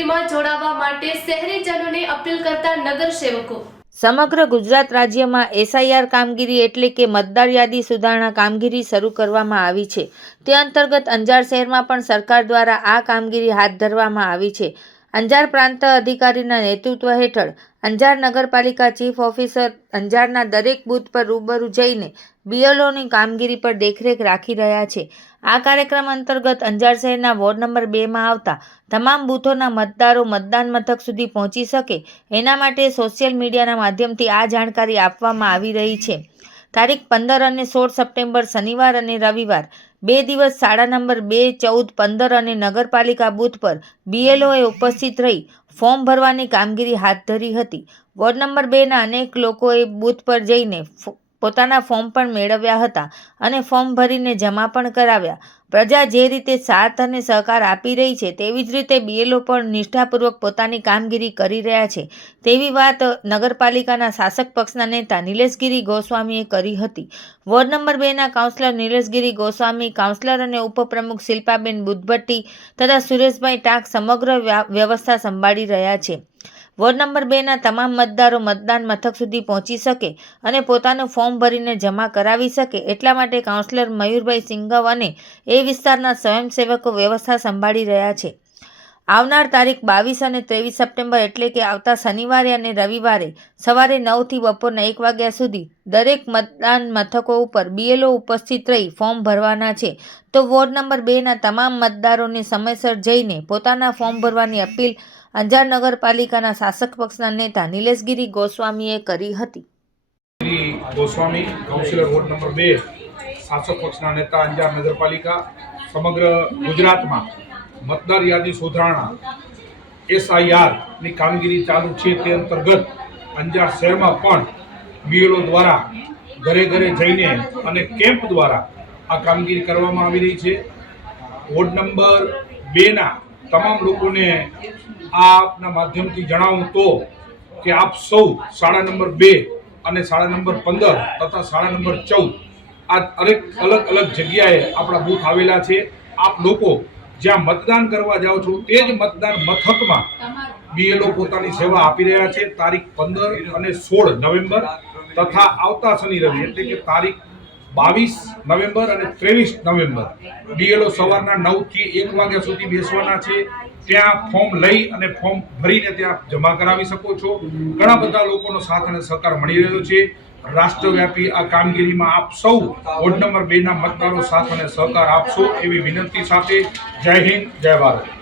કામગીરીમાં જોડાવા માટે શહેરીજનોને અપીલ કરતા નગર સમગ્ર ગુજરાત રાજ્યમાં એસઆઈઆર કામગીરી એટલે કે મતદાર યાદી સુધારણા કામગીરી શરૂ કરવામાં આવી છે. તે અંતર્ગત અંજાર શહેરમાં પણ સરકાર દ્વારા આ કામગીરી હાથ ધરવામાં આવી છે. અંજાર પ્રાંત અધિકારીના નેતૃત્વ હેઠળ અંજાર નગરપાલિકા ચીફ ઓફિસર અંજારના દરેક બૂથ પર રૂબરૂ જઈને બીએલઓની કામગીરી પર દેખરેખ રાખી રહ્યા છે. આ કાર્યક્રમ અંતર્ગત અંજાર શહેરના વોર્ડ નંબર બેમાં આવતા તમામ બૂથોના મતદારો મતદાન મથક સુધી પહોંચી શકે. એના માટે સોશિયલ મીડિયાના માધ્યમથી આ જાણકારી આપવામાં આવી રહી છે. તારીખ પંદર અને સોળ સપ્ટેમ્બર શનિવાર અને રવિવાર. બે દિવસ શાળા નંબર બે, ચૌદ, પંદર અને નગરપાલિકા બૂથ પર બીએલઓએ ઉપસ્થિત રહી ફોર્મ ભરવાની કામગીરી હાથ ધરી હતી. વોર્ડ નંબર બેના અનેક લોકોએ બૂથ પર જઈને પોતાના ફોર્મ પણ મેળવ્યા હતા અને ફોર્મ ભરીને જમા પણ કરાવ્યા. પ્રજા જે રીતે સાથ અને સહકાર આપી રહી છે, તેવી જ રીતે બીએલઓ પણ નિષ્ઠાપૂર્વક પોતાની કામગીરી કરી રહ્યા છે. તેવી વાત નગરપાલિકાના શાસક પક્ષના નેતા નિલેશગીરી ગોસ્વામીએ કરી હતી. વોર્ડ નંબર બેના કાઉન્સિલર નિલેશગીરી ગોસ્વામી, કાઉન્સિલર અને ઉપપ્રમુખ શિલ્પાબેન બુદ્ધભટ્ટી તથા સુરેશભાઈ ટાંક સમગ્ર વ્યા- વ્યવસ્થા સંભાળી રહ્યા છે. વોર્ડ નંબર બેના તમામ મતદારો મતદાન મથક સુધી પહોંચી શકે અને પોતાનું ફોર્મ ભરીને જમા કરાવી શકે એટલા માટે કાઉન્સિલર મયુરભાઈ સિંઘવ અને એ વિસ્તારના સ્વયંસેવકો વ્યવસ્થા સંભાળી રહ્યા છે. આવનાર તારીખ બાવીસ અને ત્રેવીસ સપ્ટેમ્બર એટલે કે આવતા શનિવારે અને રવિવારે સવારે નવથી બપોરના એક વાગ્યા સુધી દરેક મતદાન મથકો ઉપર બીએલઓ ઉપસ્થિત રહી ફોર્મ ભરવાના છે. તો વોર્ડ નંબર બેના તમામ મતદારોને સમયસર જઈને પોતાના ફોર્મ ભરવાની અપીલ અંજાર નગરપાલિકાના શાસક પક્ષના નેતા નિલેશગીરી ગોસ્વામીએ કરી હતી. ગોસ્વામી, કાઉન્સિલર વોર્ડ નંબર બે, શાસક પક્ષના નેતા અંજાર નગરપાલિકા, સમગ્ર ગુજરાતમાં મતદાર યાદી સુધારણા એસઆઈઆરની કામગીરી ચાલુ છે તે અંતર્ગત અંજાર શહેરમાં પણ બીએલઓ દ્વારા ઘરે ઘરે જઈને અને કેમ્પ દ્વારા આ કામગીરી કરવામાં આવી રહી છે. વોર્ડ નંબર બેના તમામ લોકોને આપના માધ્યમથી જણાવું તો કે આપ સૌ શાળા નંબર બે અને શાળા નંબર પંદર તથા શાળા નંબર ચૌદ આ અનેક અલગ અલગ જગ્યાએ આપણા બૂથ આવેલા છે. આપ લોકો જ્યાં મતદાન કરવા જાઓ છો તે જ મતદાન મથકમાં બીએલઓ પોતાની સેવા આપી રહ્યા છે. તારીખ પંદર અને સોળ નવેમ્બર તથા આવતા શનિ રવિ એટલે કે તારીખ બાવીસ નવેમ્બર અને ત્રેવીસ નવેમ્બર. ડીએલઓ સવારના નવથી એક વાગ્યા સુધી બેસવાના છે. ત્યાં ફોર્મ લઈ અને ફોર્મ ભરીને ત્યાં જમા કરાવી શકો છો. ઘણા બધા લોકોનો સાથ અને સહકાર મળી રહ્યો છે. રાષ્ટ્રવ્યાપી આ કામગીરીમાં આપ સૌ વોર્ડ નંબર બેના મતદારો સાથ અને સહકાર આપશો એવી વિનંતી સાથે. જય હિન્દ, જય ભારત.